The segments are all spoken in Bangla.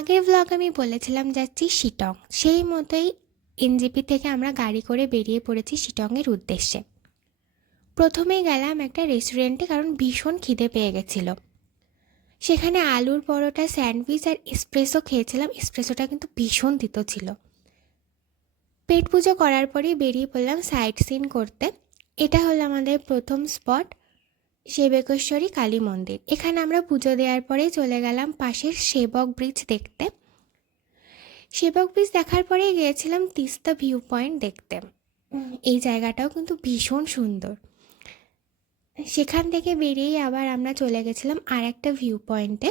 আগের ব্লগ আমি বলেছিলাম যাচ্ছি শিটং, সেই মতোই এনজেপি থেকে আমরা গাড়ি করে বেরিয়ে পড়েছি শিটংয়ের উদ্দেশ্যে। প্রথমেই গেলাম একটা রেস্টুরেন্টে, কারণ ভীষণ খিদে পেয়ে গেছিলো। সেখানে আলুর পরোটা, স্যান্ডউইচ আর এসপ্রেসো খেয়েছিলাম। এসপ্রেসোটা কিন্তু ভীষণ তিতো ছিল। পেট পুজো করার পরেই বেরিয়ে পড়লাম সাইট সিন করতে। এটা হলো আমাদের প্রথম স্পট, সেবকেশ্বরী কালী মন্দির। এখানে আমরা পুজো দেওয়ার পরেই চলে গেলাম পাশের সেবক ব্রিজ দেখতে। সেবক ব্রিজ দেখার পরেই গিয়েছিলাম তিস্তা ভিউ পয়েন্ট দেখতে। এই জায়গাটাও কিন্তু ভীষণ সুন্দর। সেখান থেকে বেরিয়েই আবার আমরা চলে গেছিলাম আর একটা ভিউ পয়েন্টে।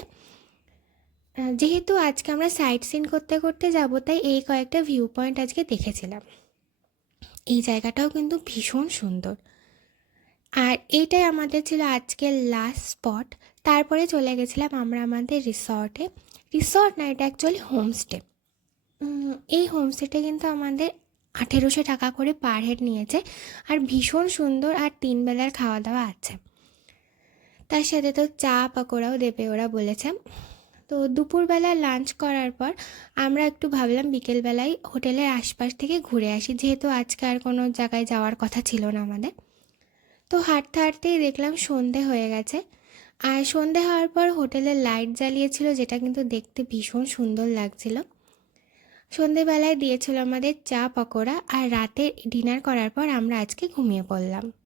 যেহেতু আজকে আমরা সাইট সিন করতে করতে যাবো, তাই এই কয়েকটা ভিউ পয়েন্ট আজকে দেখেছিলাম। এই জায়গাটাও কিন্তু ভীষণ সুন্দর। আর এইটাই আমাদের ছিল আজকের লাস্ট স্পট। তারপরে চলে গেছিলাম আমরা আমাদের রিসর্টে। রিসর্ট না, এটা অ্যাকচুয়ালি হোমস্টে। এই হোমস্টেটা কিন্তু আমাদের 1800 টাকা করে পার হেড নিয়েছে। আর ভীষণ সুন্দর, আর 3 বেলার খাওয়া দাওয়া আছে। তার সাথে তো চা পকোড়াও দেবে ওরা বলেছে। তো দুপুরবেলা লাঞ্চ করার পর আমরা একটু ভাবলাম বিকেলবেলায় হোটেলের আশপাশ থেকে ঘুরে আসি, যেহেতু আজকে আর কোনো জায়গায় যাওয়ার কথা ছিল না আমাদের। তো হাঁটতে হাঁটতেই দেখলাম সন্ধে হয়ে গেছে। আর সন্ধে হওয়ার পর হোটেলের লাইট জ্বালিয়েছিল, যেটা কিন্তু দেখতে ভীষণ সুন্দর লাগছিল। সন্ধেবেলায় দিয়েছিল আমাদের চা পকোড়া, আর রাতে ডিনার করার পর আমরা আজকে ঘুমিয়ে পড়লাম।